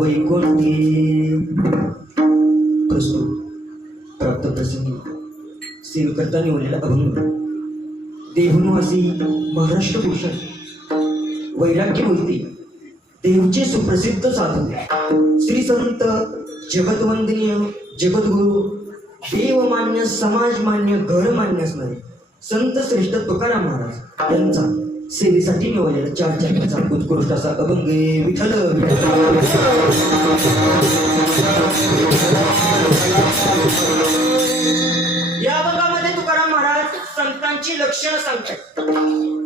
वैकुंठी प्रस्तुत प्राप्त प्रसंगी सेवकर्ता निवडलेला अभंग देहनुवासी महाराष्ट्र भूषण वैराग्य मूर्ती देवचे सुप्रसिद्ध साधू श्री संत जगतवंदनीय जगद्गुरु देवमान्य समाजमान्य घरमान्य असणारे संत श्रेष्ठ तुकाराम महाराज यांचा सेवेसाठी निवडलेला 4 चरणाचा उत्कृष्ट असा अभंग विठ्ठल या अभंगामध्ये तुकाराम महाराज संतांची लक्षणं सांगतायत.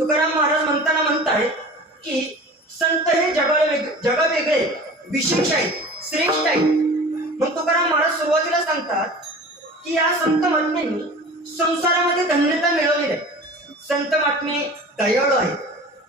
तुकाराम महाराज म्हणतायत की संत हे जगावेगळे विशेष आहेत, श्रेष्ठ आहेत. मग तुकाराम महाराज सुरुवातीला सांगतात की या संत महात्म्यांनी संसारामध्ये धन्यता मिळवलेली आहे. संत महात्मे दयाळू आहेत.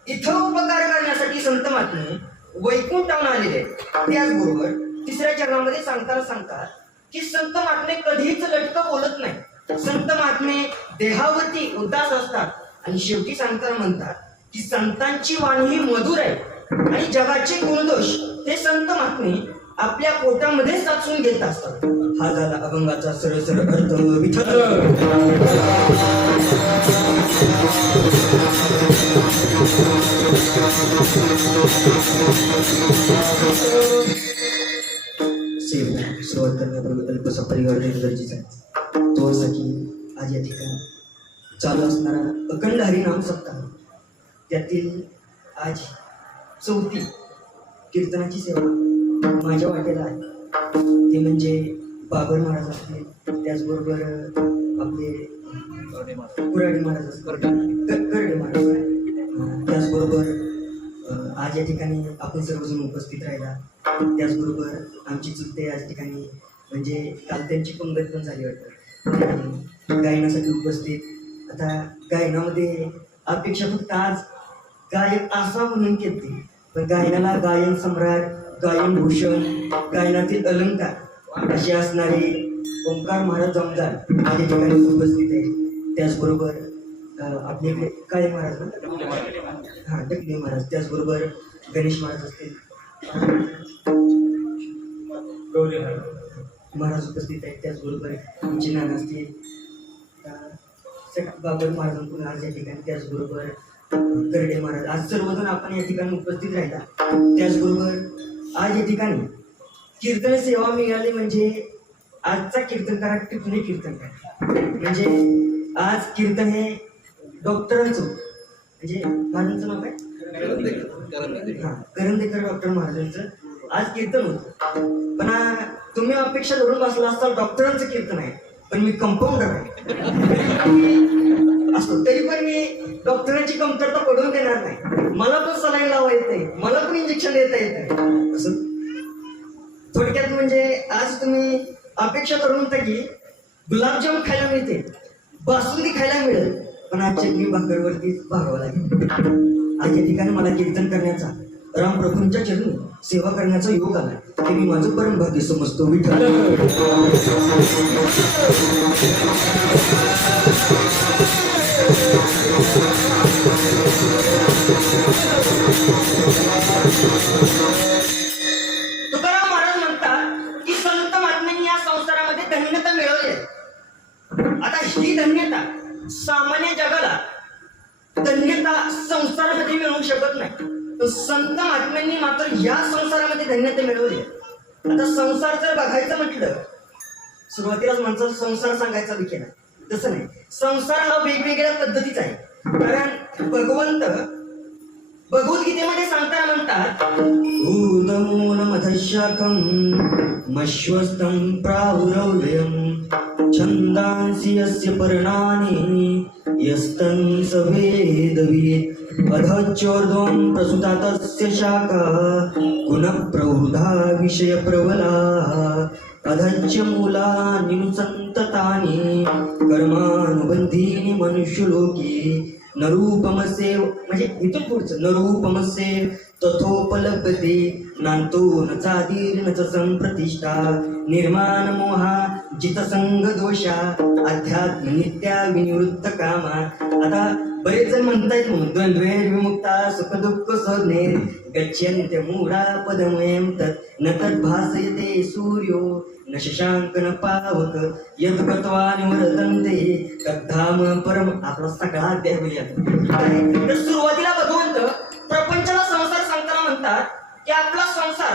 इथं उपकार करण्यासाठी संत महात्मे वैकुंठाहून आलेले आहेत. त्याचबरोबर 3ऱ्या चरणामध्ये सांगतात की संत महात्मे कधीच लटकं बोलत नाही. संत महात्मे देहावरती उदास असतात. आणि शेवटी सांगताना म्हणतात की संतांची वाणी ही मधुर आहे आणि जगाचे गुणदोष हे संत महात्मे आपल्या पोटामध्ये साचून घेत असतात. हा झाला अभंगाचा सरळ अर्थ. विठ्ठल सुरुवात करण्यापूर्वी अल्पसा परिवार गरजेचा आहे. तो असा की आज या ठिकाणी चालू असणारा अखंड हरिनाम सप्ताह त्यातील आज 4थी कीर्तनाची सेवा माझ्या वाटेला आहे. ते म्हणजे बाबर महाराज असतील, त्याचबरोबर आपले कुराडे महाराज असतील, करडे महाराज, त्याचबरोबर आज या ठिकाणी आपण सर्वजण उपस्थित राहिला. त्याचबरोबर आमची चुलते या ठिकाणी म्हणजे काल त्यांची पंगत पण झाली वाटतं गायनासाठी उपस्थित. आता गायनामध्ये अपेक्षा फक्त आज गायक असा म्हणून केली, पण गायनाला गायन सम्राट, गायन भूषण, गायनातील अलंकार असे असणारे ओंकार महाराज जमदार माझ्या ठिकाणी उपस्थित आहे. त्याचबरोबर आपले काय महाराज ना टकले महाराज, त्याचबरोबर गणेश महाराज असतील, महाराज उपस्थित आहेत. त्याचबरोबर आमचे नाना असतील, बाबर महाराजांकडून आज या ठिकाणी, त्याचबरोबर करडे महाराज, आज सर्वजण आपण या ठिकाणी उपस्थित राहिला. त्याचबरोबर आज या ठिकाणी कीर्तन सेवा मिळाली म्हणजे आजचा कीर्तनकार टिपणे कीर्तनकार म्हणजे आज कीर्तन हे डॉक्टरांचं म्हणजे महाराजांचं नाव काय करंदेकर डॉक्टर महाराजांचं आज कीर्तन होतं. पण तुम्ही अपेक्षा धरून बसला असता डॉक्टरांचं कीर्तन आहे, पण मी कंपाऊंडर आहे असतो तरी पण मी डॉक्टरांची कमतरता पडून देणार नाही. मला पण सलाईन लावा येत नाही, मला पण इंजेक्शन देता येत नाही. असं थोडक्यात म्हणजे आज तुम्ही अपेक्षा करून होता की गुलाबजाम खायला मिळते, बासुंदी खायला मिळेल, पण आज चटणी भाकरवरतीच भागावं लागेल. आज या ठिकाणी मला कीर्तन करण्याचा, रामप्रभूंच्या चरणी सेवा करण्याचा योग आला. ते मी माझं परम भाग्य समजतो. विठ्ठल तुकाराम महाराज म्हणतात की संत महात्म्यांनी या संसारामध्ये धन्यता मिळवली आहे. आता ही धन्यता सामान्य जगाला धन्यता संसारामध्ये मिळवू शकत नाही. संत महात्म्यांनी मात्र या संसारामध्ये धन्यता मिळवली. आता संसार जर बघायचं म्हटलं, सुरुवातीलाच माणसाचा संसार सांगायचा विचार, तसं नाही. संसार हा वेगवेगळ्या पद्धतीचा आहे. कारण भगवंत भगवद्गीतेमध्ये सांगताना म्हणतात ऊर्ध्वमूलमधशाखं मश्वस्तं प्राहुरव्ययं छन्दांसि यस्य पर्णानि यस्तं स वेदवित् अधश्चोर्ध्वं प्रसुता तस्य शाखा गुणप्रवृद्धा विषयप्रबला अधश्च मूलानि संततानि कर्मानुबंधीनि मनुष्यलोके नरूपमसे म्हणजे इथून पुढचं नरूपमसे तथोपलभते नांतो न चादीर न च संप्रतिष्ठा निर्माण मोहा जितसंग दोषा अध्यात्म नित्या विनिवृत्त कामा. आता बरेच जण म्हणतायत म्हणून द्वंद्वेर विमुक्ता सुख दुःख सोने गच्छन्त्य मूढा पदमयं तत् न तद्भासयते सूर्यो न शशांक न पावक यद् गत्वा निवर्तन्ते तद्धाम परम. आपला सगळा अध्याय होऊया. तर सुरुवातीला भगवंत प्रपंचाला संसार सांगताना म्हणतात की आपला संसार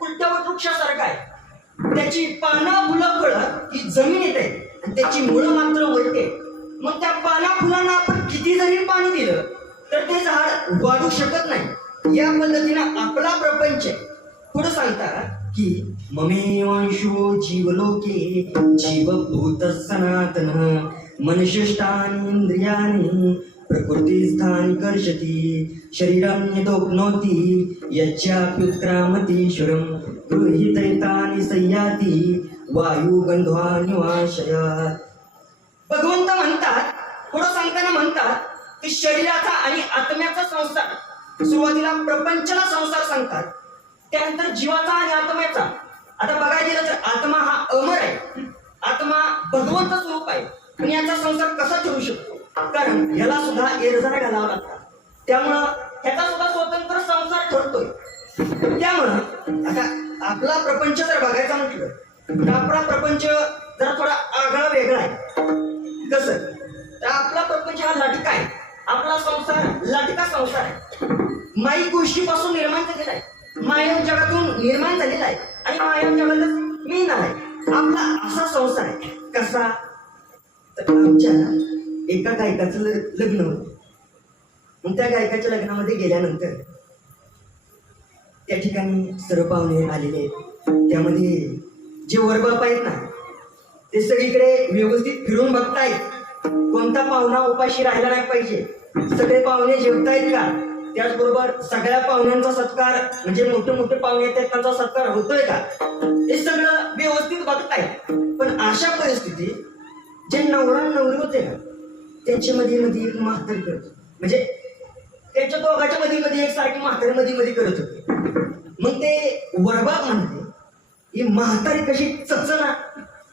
उलट्यावर वृक्षासारखा आहे. त्याची पानं फुलं फळं ही जमिनीत आहे आणि त्याची मुळं मात्र वरते. मग त्या पाना फुलांना आपण किती जरी पाणी दिलं तर ते झाड वाढू शकत नाही. या पद्धतीनं आपला प्रपंच आहे. पुढे सांगतात की ममेवांशो जीवलोके जीवभूत सनातन मनुष्यष्टानि इंद्रियाणि प्रकृतिस्थानि कर्षति शरीरं यदोप्नोति यच्चाप्युत्क्रामतीश्वरं गृहीतैतानि संयाति वायुगंध्वा निवाशयात्. भगवंत म्हणतात, पुढं सांगताना म्हणतात की शरीराचा आणि आत्म्याचा संसार. सुरुवातीला प्रपंचाला संसार सांगतात, त्यानंतर जीवाचा आणि आत्म्याचा. आता बघायला गेलं तर आत्मा हा अमर आहे, आत्मा भगवंत स्वरूप आहे. आणि याचा संसार कसा ठरू शकतो? कारण याला सुद्धा एरझार घालावा लागतात. त्यामुळं ह्याचा सुद्धा स्वतंत्र संसार ठरतोय. त्यामुळं आता आपला प्रपंच जर बघायचा म्हटलं तर आपला प्रपंच जरा थोडा आगळा वेगळा आहे. कसं तर आपला प्रपंच हा लाटका आहे. आपला संसार लाटका संसार आहे. माई गोष्टीपासून निर्माण झालेला आहे, मायम जगातून निर्माण झालेला आहे आणि मायम जगातच मिळणार आहे. आपला असा संसार आहे. कसा तर आमच्या एका गायकाचं लग्न होतं. मग त्या गायकाच्या लग्नामध्ये गेल्यानंतर त्या ठिकाणी सर्व पाहुणे आलेले आहेत. त्यामध्ये जे वरबाप आहेत ना ते सगळीकडे व्यवस्थित फिरून बघतायत कोणता पाहुणा उपाशी राहिला नाही पाहिजे, सगळे पाहुणे जेवतायत का, त्याचबरोबर सगळ्या पाहुण्यांचा सत्कार म्हणजे मोठे मोठे पाहुणे आहेत त्यांचा सत्कार होतोय का, हे सगळं व्यवस्थित बघतायत. पण अशा परिस्थितीत जे नवरा नवरी होते ना त्यांच्या मध्ये मध्ये एक म्हातारी करत होती. म्हणजे त्यांच्या दोघांच्या मध्ये मध्ये एक सारखी म्हातारी मध्ये मध्ये करत होती. मग ते वरबाप म्हणते ही म्हातारी कशी चचना.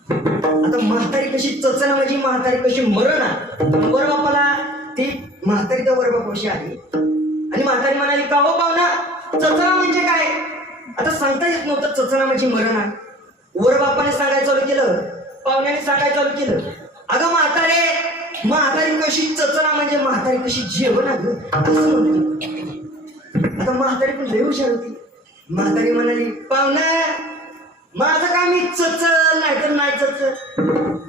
आता म्हातारी कशी चचना म्हणजे म्हातारी कशी मरणा. वरबापाला ती म्हातारी त्या वरबापाशी आली आणि म्हातारी म्हणाली का हो पाहुणा चचना म्हणजे काय. आता सांगता येत नव्हतं चचना म्हणजे मरणा. वरबापाने सांगायला चालू केलं, पाहुण्याने सांगायला चालू केलं, अगं म्हातारी कशी चचना म्हणजे म्हातारी कशी जेवण असं म्हणतो. आता म्हातारी पण लय हुशार होती. म्हातारी म्हणाली पाहुणा माझं काय मी चचल नाही तर नाही चचल,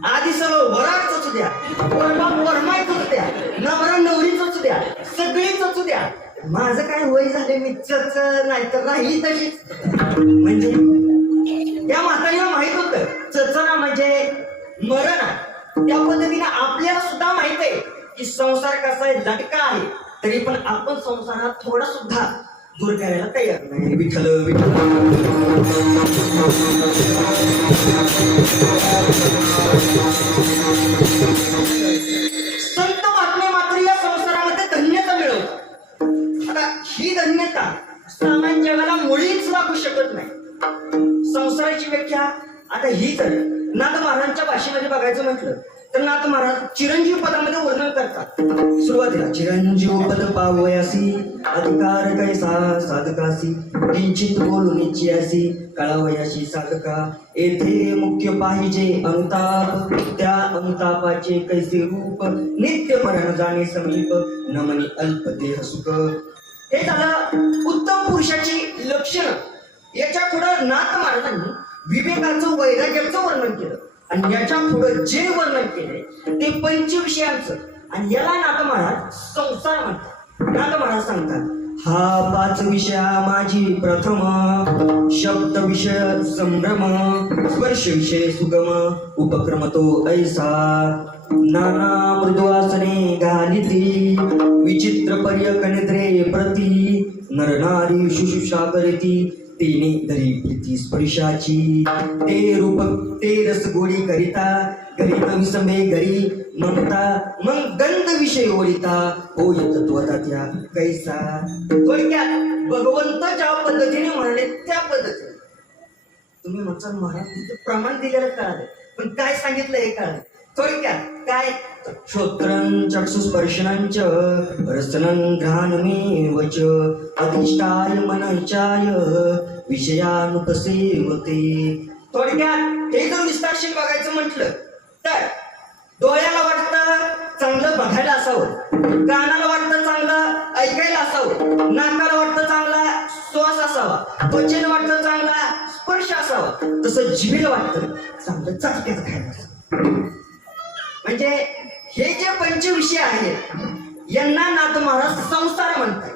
आधी सगळं वराड चचू द्या, वरबाप वरमाय चचू द्या, नवरा नवरी चचू द्या, सगळी चचू द्या, माझं काय वय झाले मी चचल नाही तर राहिली तशीच. म्हणजे या म्हातारीला माहित होतं चचना म्हणजे मरणा. त्या पद्धतीने आपल्याला सुद्धा माहित आहे की संसार कसा आहे लटका आहे, तरी पण आपण संसारात थोडा सुद्धा दूर करायला तयार नाही. विठ्ठल विठ्ठल. संत महात्मे मात्र या संसारामध्ये धन्यता मिळवतात. आता ही धन्यता सामान्य जगाला मुळीच लागू शकत नाही. संसाराची व्याख्या आता ही तर नाथ महाराजांच्या भाषेमध्ये बघायचं म्हटलं तर नाथ महाराज चिरंजीव पदामध्ये वर्णन करतात. सुरुवातीला चिरंजीव पद पावयासी अधिकार कैसा साधकासी किंचित बोलून इच्छियासी कळावयाशी साधका येथे मुख्य पाहिजे अनुताप त्या अनुतापाचे कैसे रूप नित्य मरण जाणे समीप नमनी अल्प देह सुख. हे झालं उत्तम पुरुषाची लक्षणं. याच्या पुढं नाथ महाराजांनी विवेकाचं वैराग्याचं वर्णन केलं आणि याच्या पुढं जे वर्णन केले ते पंचविषयांचं. आणि याला नाथ महाराज संसार म्हणतात. नाथ महाराज सांगतात हा पाच विषया माझी प्रथम शब्द विषय संभ्रम स्पर्श विषय सुगम उपक्रम तो ऐसा नाना मृदुवासने घालिती विचित्र पर्यक निद्रे प्रती नरनारी शुश्रूषा करीती तेने धरी प्रीती स्पर्शाची ते रूप ते रस गोडी करिता घरी विसंबे घरी ममता मग गंध विषय ओढिता होय तत्वता त्या कैसा. थोडक्यात भगवंत ज्या पद्धतीने म्हणाले त्या पद्धतीने तुम्ही म्हणता महाराज प्रमाण दिलेलं कळालं पण काय सांगितलं हे कळालं. थोडक्यात काय श्रोत्रं चक्षुस्पर्शनं च रसनं घ्राणमेव च अधिष्ठाय मनश्चाय विषयानुपसेवते. थोडक्यात हे जर विस्तारशील बघायचं म्हटलं तर डोळ्याला वाटतं चांगलं बघायला असावं, कानाला वाटतं चांगलं ऐकायला असावं, नाकाला वाटतं चांगला श्वास असावा, त्वचेला वाटतं चांगला स्पर्श असावा, तसं जिभेला वाटतं चांगलं चटक्यात खायला असावं. म्हणजे हे जे पंचविषय आहेत यांना नाथ महाराज संसार म्हणतात.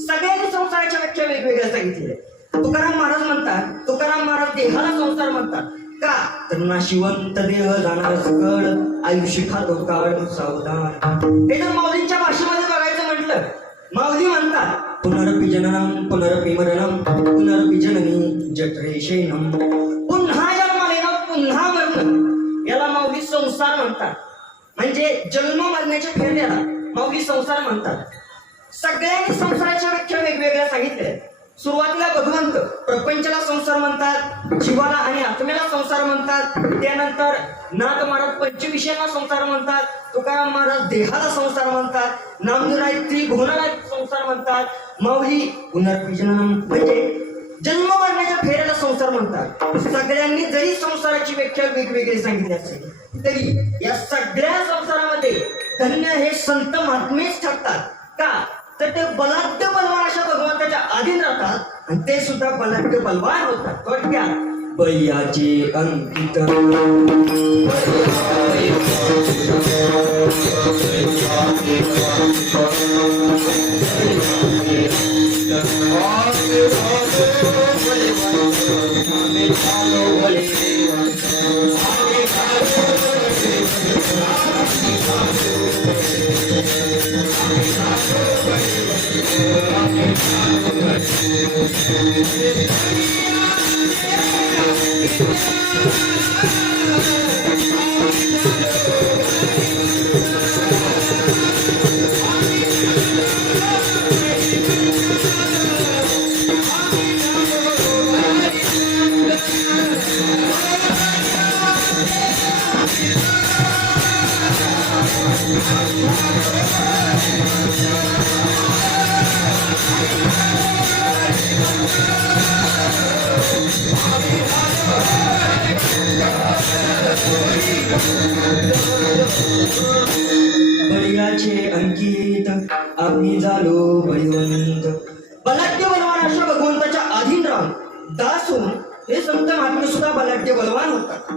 सगळ्यांनी संसाराच्या व्याख्या वेगवेगळ्या सांगितलेल्या. तुकाराम महाराज म्हणतात, तुकाराम महाराज देहाला संसार म्हणतात. का तर नाशिवंत देह जाणार सकळ आयुष्य खातो काळ सावधान. हे जर माऊलींच्या भाषेमध्ये बघायचं म्हटलं, माऊली म्हणतात पुनरपि जननम पुनरपि मरणम पुनरपि जननी जठरे शयनम. पुन्हा जन्म येणं पुन्हा मरण याला माऊली संसार म्हणतात. म्हणजे जन्म मरण्याच्या फेऱ्याला माऊली संसार म्हणतात. सगळ्यांनी संसाराच्या व्याख्या वेगवेगळ्या सांगितल्या. सुरुवातीला भगवंत प्रपंचाला संसार म्हणतात, जीवाला आणि आत्म्याला संसार म्हणतात. त्यानंतर नाथ महाराज पंचविषयांना संसार म्हणतात, तुकाराम महाराज देहाला संसार म्हणतात, नामदेवराय त्रिभुवनाला संसार म्हणतात, माऊली पुनर्विजननम म्हणजे जन्म मरण्याच्या फेऱ्याला संसार म्हणतात. सगळ्यांनी जरी संसाराची व्याख्या वेगवेगळी सांगितली असेल तरी या सगळ्या संसारामध्ये धन्य हे संत महात्मेच ठरतात. का तर ते बलाढ्य बलवान अशा भगवंताच्या अधीन राहतात आणि ते सुद्धा बलाढ्य बलवान होतात. थोडक्यात बळीयाचे अंकित बळीयाचे अंकित आम्ही झालो बळीवंत. बलाढ्य बलवान अशा भगवंताच्या अधीन राहून दास होऊन हे संत महात्मे सुद्धा बलाढ्य बलवान होतात.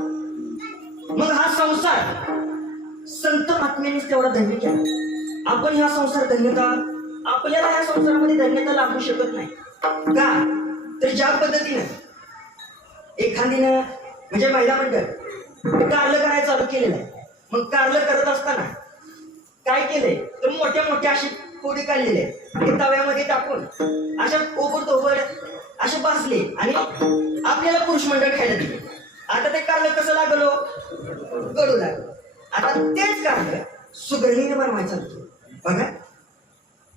मग हा संसार संत महात्म्यांनीच तेवढा धन्य केला. आपण ह्या संसार धन्यता आपल्याला ह्या संसारामध्ये धन्यता लाभू शकत नाही. का तर ज्या पद्धतीनं एखादीनं म्हणजे महिला मंडळ कारलं करायला चालू केलेलं आहे. मग कारलं करत असताना काय केलंय तर मोठ्या मोठ्या अशी फोडी काढलेली आहे आणि तव्यामध्ये टाकून अशा ओबड असे बसले आणि आपल्याला पुरुष मंडळ खायला दिले. आता ते कारलं कसं लागलो गडू लागलं. आता तेच कारलं सुगरणीने बनवायचं चालू. बघा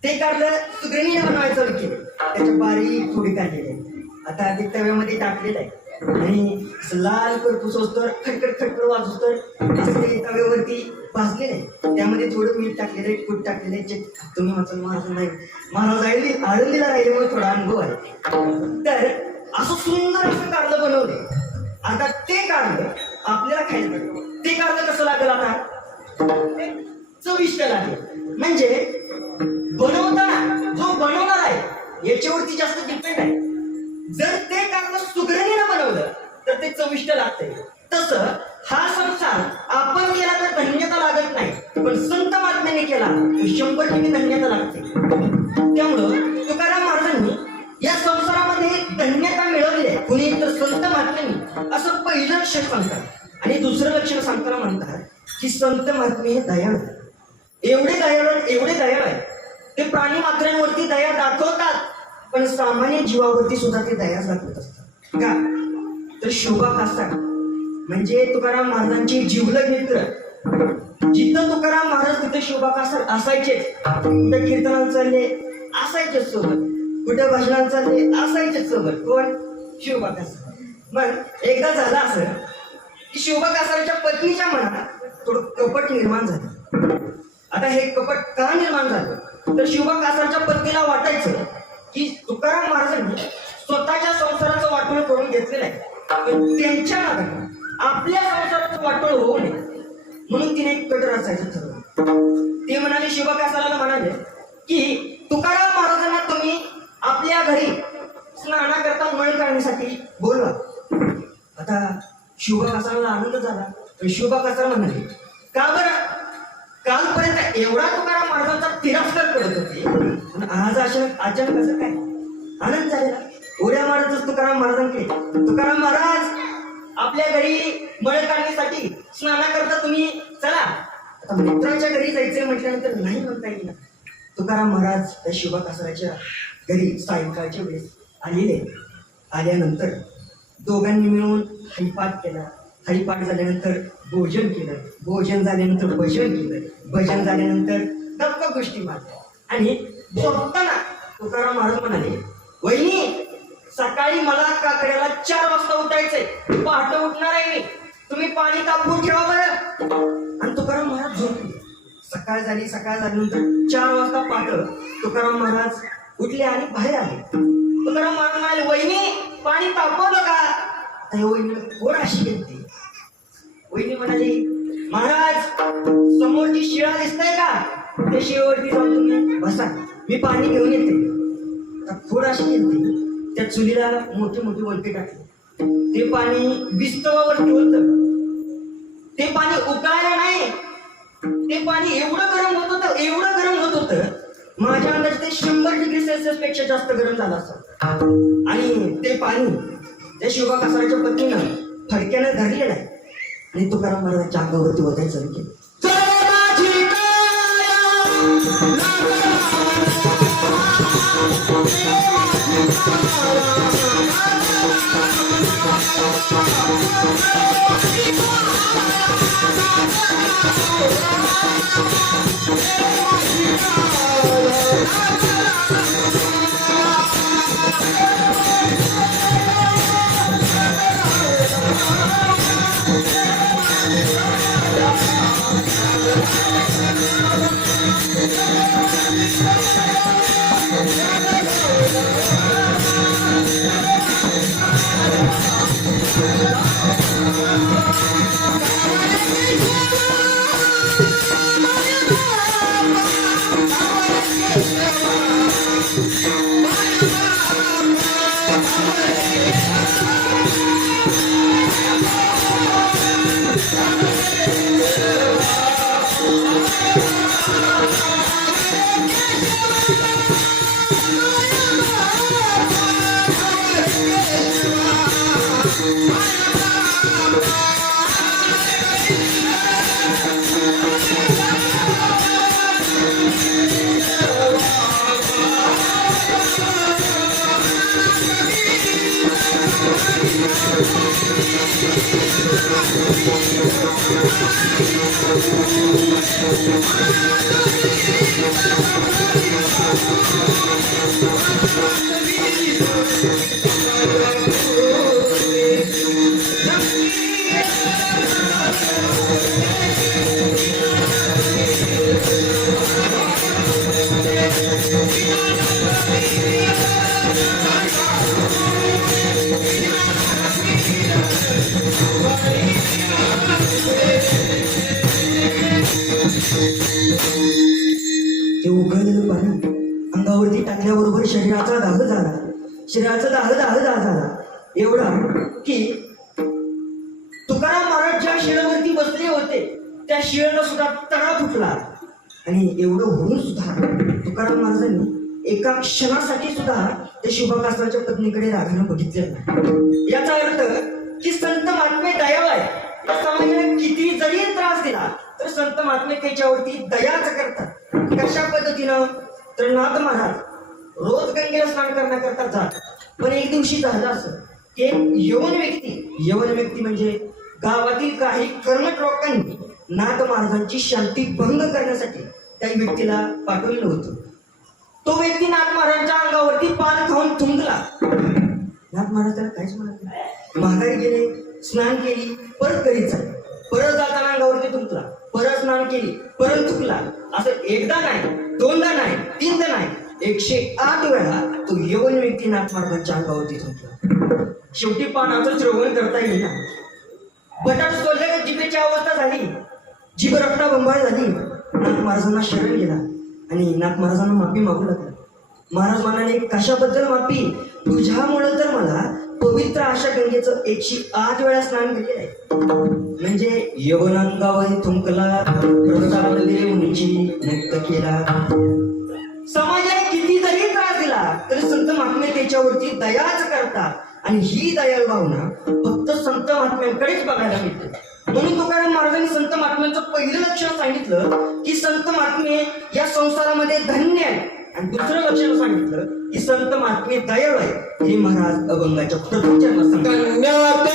ते कारलं सुगरणीने बनवायचं चालू केलं. त्याची बारीक फोडी काढलेली आहे. आता ते तव्यामध्ये टाकलेलं आहे आणि लाल करपूस असतो खटखट वाजतो असं ते तव्यावरती भाजलेलं आहे. त्यामध्ये थोडं मीठ टाकलेलं आहे, कूट टाकलेलं आहे. तुम्ही म्हणता महाराज नाही, महाराज आळंदीला राहिल्यामुळे थोडा अनुभव आहे. तर असं सुंदर असं कारलं बनवलंय. आता ते कारलं आपल्याला खायला ते कारलं कसं लागेल आता चविष्ट लागेल. म्हणजे बनवताना जो बनवणार आहे याच्यावरती जास्त डिपेंड आहे. जर ते कारलं सुगरणीनं बनवलं तर ते चविष्ट लागतंय. तसं हा संसार आपण केला तर धन्यता लागत नाही, पण संत महात्म्याने केला तर 100% धन्यता लागते. त्यामुळं तुकाराम महाराजांनी या संसारामध्ये धन्यता मिळवली आहे कुणी तर संत महात्म्यांनी असं पहिलं लक्षण सांगतात. आणि दुसरं लक्षण सांगताना म्हणतात की संत महात्मे हे दयाळू, एवढे दयाळू आहे ते प्राणी मात्रांवरती दया दाखवतात, पण सामान्य जीवावरती सुद्धा ते दया दाखवत असतात. का तर शोभा कासार म्हणजे तुकाराम महाराजांचे जिवलग मित्र. जिथं तुकाराम महाराज तिथे शोभा कासार असायचेच. कुठं कीर्तनाला चालले असायचेच सोबत, कुठं भाषणाला चालले असायचेच सोबत. कोण? शोभा कासार. मग एकदा झालं असं की शोभा कासारच्या पत्नीच्या मनात थोडं कपट निर्माण झालं. आता हे कपट का निर्माण झालं तर शिवबा कासारच्या पत्नीला वाटायचं की तुकाराम महाराजांनी स्वतःच्या संसाराचं वाटोळ करून घेतलेलं आहे, पण त्यांच्या नादाने आपल्या संसाराचं वाटोळ होऊ नये म्हणून तिने एक कट रचायचं ठरवलं. ते म्हणाले, शिवबा कासाराला म्हणाले की तुकाराम महाराजांना तुम्ही आपल्या घरी स्नानाकरता मळ काढण्यासाठी बोलवा. आता शिवबा कासाराला आनंद झाला. तर शिवबा कासार म्हणाले, का बरं कालपर्यंत एवढा तुकाराम महाराजांचा तिरस्कार करत होते, पण आज अचानक असं काय आनंद झालेला. उड्या मारतच तुकाराम महाराजांकडे, तुकाराम महाराज आपल्या घरी मळ काढण्यासाठी स्नानाकरता तुम्ही चला. आता मित्राच्या घरी जायचंय म्हटल्यानंतर नाही म्हणता येईल. तुकाराम महाराज त्या शिवबा कासाराच्या घरी सायंकाळच्या वेळेस आलेले. आल्यानंतर दोघांनी मिळून हरिपाठ केला. हरिपाठ झाल्यानंतर भोजन केलं. भोजन झाल्यानंतर भजन केलं. भजन झाल्यानंतर गप्पा गोष्टी मारल्या. आणि झोपताना तुकाराम महाराज म्हणाले, वहिनी सकाळी मला काकड्याला 4 वाजता उठायचंय, पहाटे उठणार आहे मी, तुम्ही पाणी तापवून ठेवा बरं. आणि तुकाराम महाराज झोपले. सकाळ झाल्यानंतर 4 वाजता पहाटे तुकाराम महाराज उठले आणि बाहेर आले. तुकाराम महाराज म्हणाले, वहिनी पाणी तापवलं का? त्या वहिनीला कोण अशी घेतली. वहिनी म्हणाली, महाराज समोरची शिळा दिसतंय का, त्या शिळेवरती जाऊन तुम्ही बसा, मी पाणी घेऊन येते. थोड अशी घेतली. त्या चुलीला मोठी मोठी वलके टाकली. ते पाणी विस्तवावरती होतं. ते पाणी उकळायला नाही, ते पाणी एवढं गरम होत होतं माझ्या अंदाजे ते 100 डिग्री सेल्सिअस पेक्षा जास्त गरम झालं असं. आणि ते पाणी त्या शिवबा कासाराच्या पत्नीनं फडक्यानं धरलेलं आहे आणि तुकाराम महाराजांच्या अंगावरती ओतायचं चालू केलं. ते उकळलेलं पाणी अंगावरती टाकल्याबरोबर शरीराचा दाह झाला. शरीराचा दाह झाला एवढा की तुकाराम महाराज ज्या शिळेवरती बसले होते त्या शिळेला सुद्धा तडा फुटला. आणि एवढं होऊन सुद्धा तुकाराम महाराजांनी एका क्षणासाठी सुद्धा त्या शिवबा कासाराच्या पत्नीकडे रागानं बघितले नाही. याचा अर्थ की संत महात्मे दयाळू आहे. या समाजाला किती जरी त्रास दिला तर संत महात्मे त्याच्यावरती दयाच करतात. कशा पद्धतीनं तर नाथ महाराज रोज गंगेला स्नान करण्याकरता जात. पण एक दिवशी झालं असं की एक यवन व्यक्ती म्हणजे गावातील काही कर्मठ लोकांनी नाथ महाराजांची शांती भंग करण्यासाठी त्या व्यक्तीला पाठवलेलं होतं. तो व्यक्ती नाथ महाराजांच्या अंगावरती पान खाऊन थुंकला. नाथ महाराज त्याला काहीच म्हणत नाही. माघारी गेले, स्नान केली, परत घरी झाले. परत जाताना अंगावरती थुंकला, परत स्नान केली, परत थुकला. असं एकदा नाही, दोनदा नाही, तीनदा नाही, 108 वेळा तो यवन व्यक्ती नागमार्गांच्या अंगावरती थुंकला. शेवटी पानाचं श्रवण करता येईल ना. बटाट सोडल्या जिभेची अवस्था झाली, जीभ रक्ताबंबाळ झाली. नाथ महाराजांना शरण गेला आणि नाथ महाराजांना माफी मागू लागला. महाराज म्हणाले, कशाबद्दल माफी? तुझ्यामुळं तर मला पवित्र अशा गंगेचं 108 वेळा स्नान केलेलं आहे. म्हणजे यवन अंगावर थुंकला, रक्तामध्ये उंची मुक्त केला. समाजाने किती जरी त्रास दिला तरी संत महात्मे त्याच्यावरती दयाच करतात. आणि ही दयाळ भावना फक्त संत महात्म्यांकडेच बघायला मिळते. म्हणून तुकाराम महाराजांनी संत महात्म्यांचं पहिलं लक्षण सांगितलं की संत महात्मे या संसारामध्ये धन्य आहे, आणि दुसरं लक्षण सांगितलं की संत महात्मे दयाळ आहे. हे महाराज अभंगाच्या प्रथम चरणात सांगतात.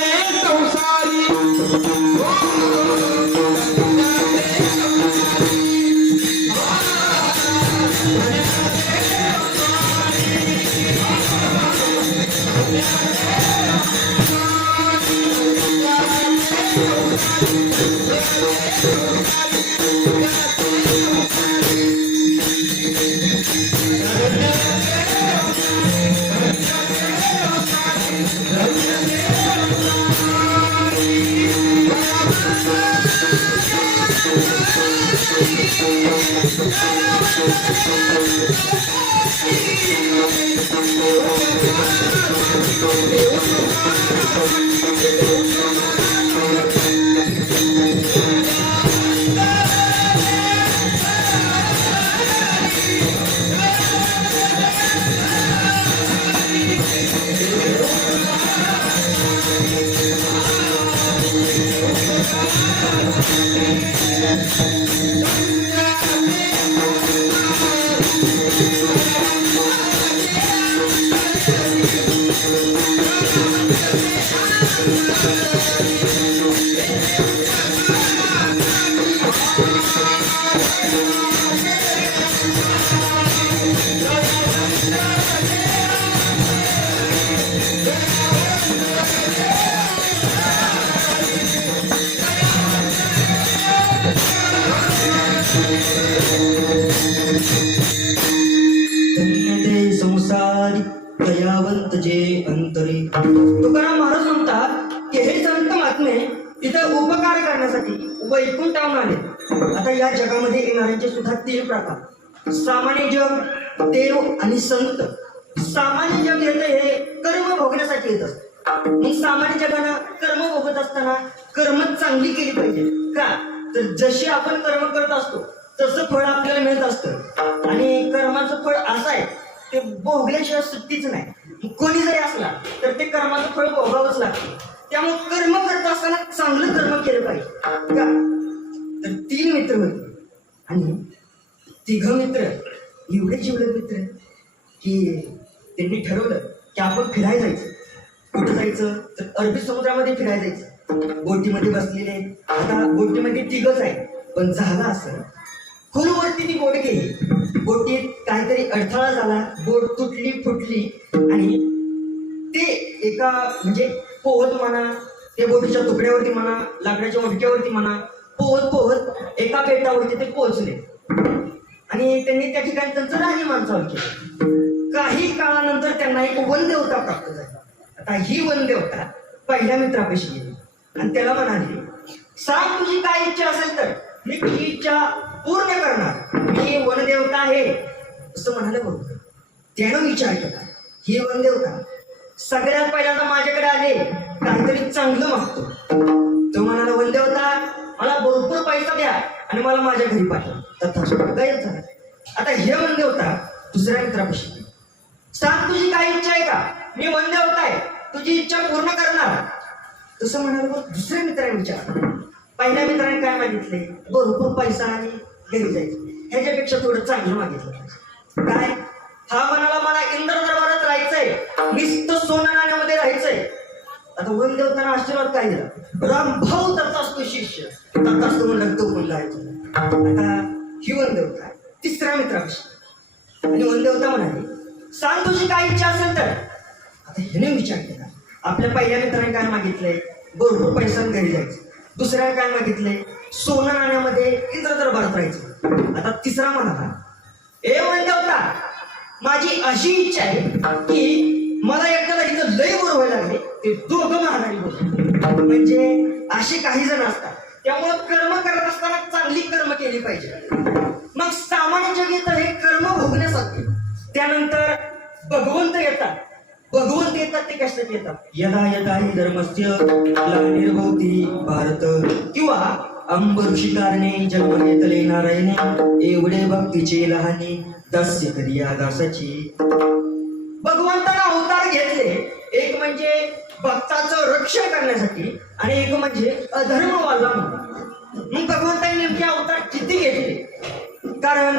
संसारी दयावंत जे अंतरी. तुकाराम महाराज म्हणतात की हे संत महात्मे तिथे उपकार करण्यासाठी वैकुंठाहून आले. आता या जगामध्ये येणाऱ्यांचे सुद्धा 3 प्रकार: सामान्य जग, देव आणि संत. सामान्य जग येतं हे कर्म भोगण्यासाठी येत असतं. मग सामान्य जगानं कर्म भोगत असताना कर्म चांगली केली पाहिजे का? तर जशी आपण कर्म करत असतो तसं फळ आपल्याला मिळत असतं. आणि कर्माचं फळ असं आहे ते भोगल्याशिवाय सुट्टीच नाही. कोणी जरी असला तर ते कर्माचं फळ भोगावंच लागतं. त्यामुळे कर्म करत असताना चांगलं कर्म केलं पाहिजे का? तर 3 मित्र होते आणि 3 मित्र एवढे जिवलग मित्र की त्यांनी ठरवलं की आपण फिरायला जायचं. कुठं जायचं? तर अरबी समुद्रामध्ये फिरायला जायचं. बोटीमध्ये बसलेले. आता बोटीमध्ये 3च आहे, पण झालं असं खोलवरती ती बोट गेली. बोटीत काहीतरी अडथळा झाला, बोट तुटली फुटली आणि ते एका म्हणजे पोहत म्हणा, ते बोटीच्या तुकड्यावरती म्हणा, लाकडाच्या मडक्यावरती म्हणा, पोहत पोहत एका बेटावरती ते पोहोचले. आणि त्यांनी त्या ठिकाणी त्यांचं राहणीमान चालू केलं. काही काळानंतर त्यांना एक वनदेवता प्राप्त झाली. आता ही वनदेवता पहिल्या मित्रापाशी गेली आणि त्याला म्हणाली, सांग तुझी काय इच्छा असेल तर मी तुझी इच्छा पूर्ण करणार. मी वनदेवता आहे असं म्हणाले. बरोबर. त्यानं विचार केला, ही वनदेवता सगळ्यात पहिल्यांदा माझ्याकडे आले, काहीतरी चांगलं मागतो. तो म्हणाला, वनदेवता मला भरपूर पैसा द्या आणि मला माझ्या घरी पाठवा. तथास्तु गायब झाला. आता हे वनदेवता दुसऱ्या मित्रापाशी गेली. सांग तुझी काय इच्छा आहे का? मी वनदेवता आहे, तुझी इच्छा पूर्ण करणार. तसं म्हणाल. दुसऱ्या मित्राने विचार. पहिल्या मित्राने काय मागितले? भरपूर पैसा आणि घरी जायचं. ह्याच्यापेक्षा थोडं चांगलं मागितलं. काय? हा म्हणाला, मला इंद्र दरबारात राहायचंय, नुसतं सोनं नाण्यामध्ये राहायचंय. आता वनदेवताना आशीर्वाद काय दिला? रामभाऊ तथास्तु शिष्य. तथास्तु म्हणलं तो पण जायचं. आता ही वनदेवता तिसऱ्या मित्रापाशी आणि वनदेवता म्हणाली, सांग तुझी काय इच्छा असेल तर. आता ह्याने विचार केला. आपल्या पहिल्या मित्राने काय मागितलंय? भरपूर पैसा घरी जायचं. दुसऱ्या काय मागितले? सोनं नाण्यामध्ये इंद्र दरबारात राहायचं. आता तिसरा म्हणाला, ए वनदेवता, माझी अशी इच्छा आहे की मला एकट्याला इथं लय बोर व्हायला लागले, ते दोघं महाराणी बोल. म्हणजे असे काही जण असतात, त्यामुळं कर्म करत असताना चांगली कर्म केली पाहिजे. मग सामान्य जग येतं हे कर्म भोगण्यासाठी. त्यानंतर भगवंत येतात. भगवंत येतात ते कशात येतात? यदा यदा हि धर्मस्य ग्लानिर्भवति भारत, किंवा अंबऋषी कारणे जन्म घेतले नारायणे, एवढे भक्तीचे लहाने दास्य करिया दासाची. भगवंतानं अवतार घेतले, एक म्हणजे भक्ताचं रक्षण करण्यासाठी आणि एक म्हणजे अधर्म वाला. मग भगवंताने नेमके अवतार किती घेतले? कारण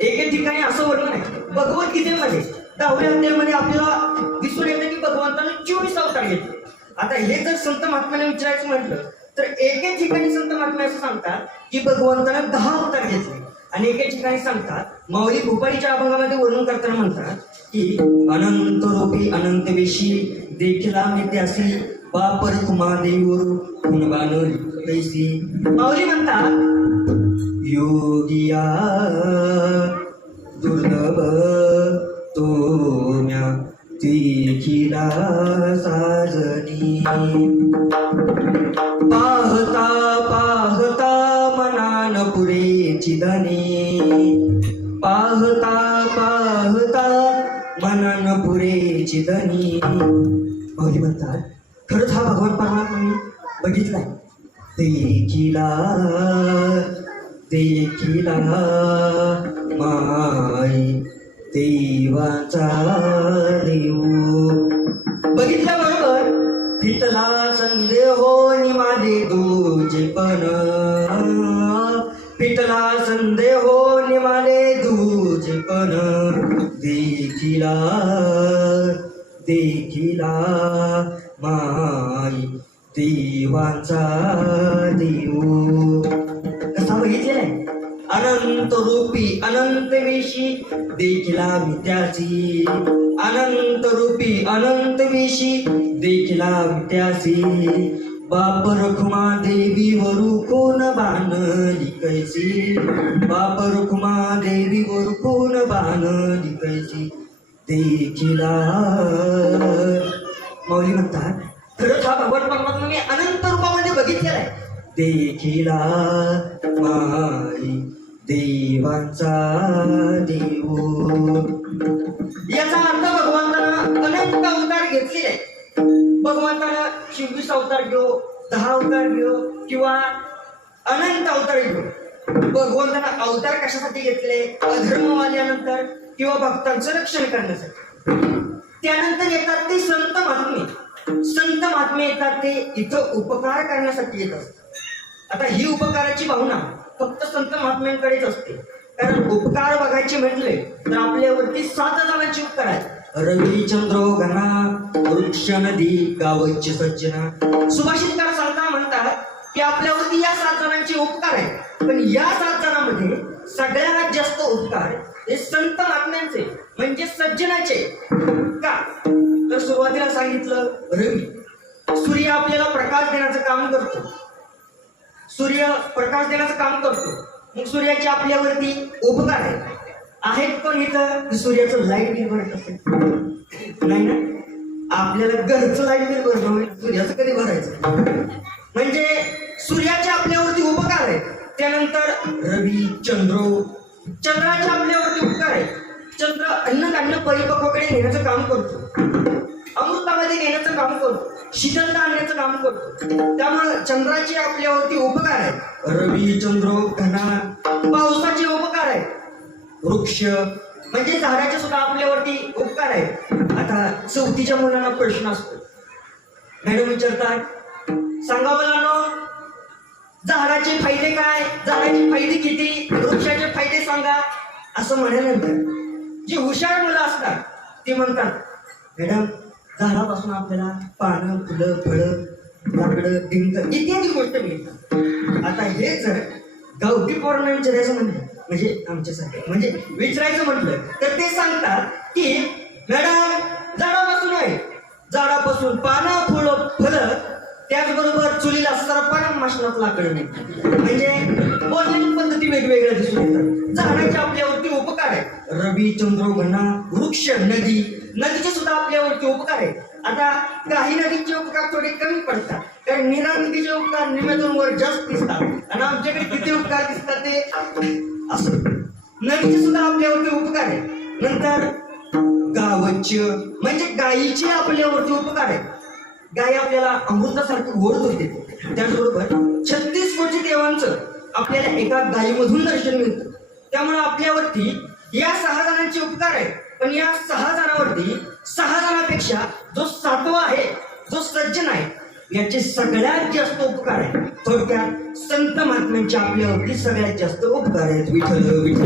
एके ठिकाणी असं वर्णन आहे भगवद्गीतेमध्ये 10व्या अध्यायामध्ये आपल्याला दिसून येतं की भगवंताने 24 अवतार घेतले. आता हे जर संत महात्म्याने विचारायचं म्हटलं तर एके ठिकाणी संत महात्मे असं सांगतात की भगवंताने 10 अवतार घेतले, आणि एके ठिकाणी सांगतात माऊली भूपाळीच्या अभंगामध्ये वर्णन करताना म्हणतात की अनंत रूपी अनंत वेशी देखला मी त्यासी बापर कुमादेवर गुणगान कैसी. माऊली म्हणतात योगिया दुर्लभ तोम्या देखिला साजनी, पाहता पाहता मनान पुरे चिदने, पाहता पाहता मनान पुरे चिदनी. माऊली म्हणतात खरंच हा भगवान परमात्मा मी बघितलाय. देखिला देखिला माई देवाचा देव. बघितल्याबरोबर फिटला संदेहो निमाले दूजे पण, फिटला संदेहो निमाले दूजे पण, देखिला देखिला माई देवाचा देव. कसा बघितलेला आहे? अनंत रूपी अनंत वेशी देखिला मी त्याची, अनंत रूपी अनंत वेशी देखिला मी त्याची, बाप रखुमा देवी वरू कोण बाणली कैसी, बाप रखुमा देवी वरू कोण बाणली कैसी, देखिला. माऊली म्हणतात खरंच हा भगवान परमात्मा मी अनंत रूपामध्ये बघितलेला आहे. देखिला माई देवांचा देव. याचा अर्थ भगवंतानं अनेक अवतार घेतलेले आहेत. भगवंतानं 26 अवतार घेऊ, 10 अवतार घेऊ किंवा अनंत अवतार घेऊ. भगवंतानं अवतार कशासाठी घेतले? अधर्म आल्यानंतर किंवा भक्तांचं रक्षण करण्यासाठी. त्यानंतर येतात ते संत महात्मे. संत महात्मे येतात ते इथं उपकार करण्यासाठी येत असतात. आता ही उपकाराची भावना फक्त संत महात्म्यांकडेच असते. कारण उपकार बघायचे म्हटले तर आपल्यावरती 7 जणांचे उपकार आहेत. रवी चंद्रो घना वृक्ष नदी गावची सज्जना. सुभाषितकार सांगताना म्हणतात की आपल्यावरती या 7 जणांचे उपकार आहेत, पण या 7 जणांमध्ये सगळ्यात जास्त उपकार हे संत महात्म्यांचे म्हणजे सज्जनाचे. का तर सुरुवातीला सांगितलं रवी, सूर्य आपल्याला प्रकाश देण्याचं काम करतो. सूर्य प्रकाश देण्याचं काम करतो. मग सूर्याचे आपल्यावरती उपकार आहेत. पण इथं सूर्याचं लाईट बिल भरत असेल नाही ना? आपल्याला घरचं लाईट बिल भरणं, सूर्याचं कधी भरायचं? म्हणजे सूर्याचे आपल्यावरती उपकार आहेत. त्यानंतर रवी चंद्रो, चंद्राचे आपल्यावरती उपकार आहेत. चंद्र अन्नधान्य परिपक्वकडे नेण्याचं काम करतो, अमृतामध्ये नेण्याचं काम करतो, शीतलता आणण्याचं काम करतो. त्यामुळे चंद्राचे आपल्यावरती उपकार आहेत. रवी चंद्रो घना. पावसाचे उपकार आहेत. वृक्ष म्हणजे झाडाचे सुद्धा आपल्यावरती उपकार आहेत. आता 4थीच्या मुलांना प्रश्न असतो, मॅडम विचारतात सांगा मुलांनो झाडाचे फायदे काय, झाडाचे फायदे किती, वृक्षाचे फायदे सांगा. असं म्हणाल्यानंतर जी हुशार मुलं असतात ती म्हणतात मॅडम झाडापासून आपल्याला पानं, फुलं, फळं, लाकडं, डिंक इत्यादी गोष्ट मिळतात. आता हे जर गावठी पोरांना विचारायचं म्हटलं म्हणजे आमच्यासाठी म्हणजे विचारायचं म्हटलं तर ते सांगतात की मॅडम झाडापासून आहे, झाडापासून पानं, फुलं, फळं त्याचबरोबर चुलीला सरपण मशनात लाकड नाही. म्हणजे बोलण्याच्या पद्धती वेगवेगळ्या दिसून येतात. झाडाचे आपल्यावरती उपकार आहेत. रवी, चंद्र, घना, वृक्ष, नदी, नदीचे सुद्धा आपल्यावरती उपकार आहेत. आता काही नदीचे उपकार थोडे कमी पडतात, कारण नीरा नदीचे उपकार निम्यातून वर जास्त दिसतात आणि आमच्याकडे किती उपकार दिसतात ते असं. नदीचे सुद्धा आपल्यावरती उपकार आहेत. नंतर गावच म्हणजे गायीचे आपल्यावरती उपकार आहेत. गाय आपल्याला अमृतासारखं गोड दूध देते. त्याचबरोबर 36 कोटी देवांचं आपल्याला एका गायीमधून दर्शन मिळतं. त्यामुळे आपल्यावरती या 6 जणांचे उपकार आहेत. पण या 6 जणांवरती 6 जणांपेक्षा जो 7वा आहे, जो सज्जन आहे, याचे सगळ्यात जास्त उपकार आहेत. थोडक्यात संत महात्म्यांचे आपल्यावरती सगळ्यात जास्त उपकार आहेत. विठ्ठल विठ्ठल.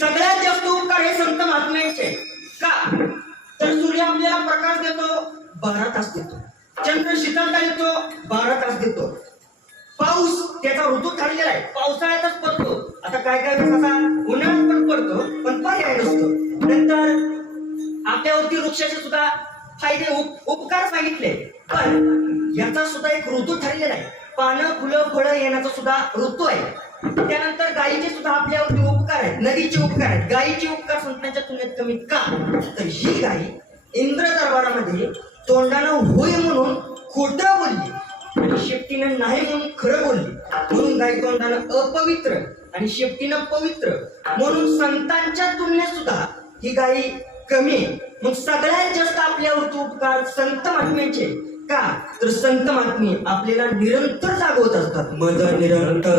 सगळ्यात जास्त उपकार हे संत महात्म्यांचे. का तर सूर्य आपल्याला प्रकाश देतो, 12 तास देतो. चंद्र शीतलता देतो, 12 तास देतो. पाऊस त्याचा ऋतू ठरलेला आहे, पावसाळ्यातच पडतो. आता काय काय वेळेस असा उन्हाळ्यात पण पडतो, पण पर्याय नसतो. नंतर आपल्यावरती वृक्षाचे सुद्धा फायदे उपकार सांगितले, पण याचा सुद्धा एक ऋतू ठरलेला आहे. पानं, फुलं, फळं येण्याचा सुद्धा ऋतू आहे. त्यानंतर गायीचे सुद्धा आपल्यावरती उपकार आहेत, नदीचे उपकार आहेत. गायीचे उपकार संतांच्या तुलनेत कमी. का तर ही गाय इंद्र दरबारामध्ये तोंडानं होय म्हणून खोटं बोलली आणि शेपटीनं नाही म्हणून खरं बोलली. म्हणून गाय तोंडानं अपवित्र आणि शेपटीनं पवित्र. म्हणून संतांच्या तुलनेत सुद्धा ही गाय कमी आहे. मग सगळ्यात जास्त आपल्यावरती उपकार संत महात्म्यांचे. का तर संत महात्मे आपल्याला निरंतर जागवत असतात. मद निरंतर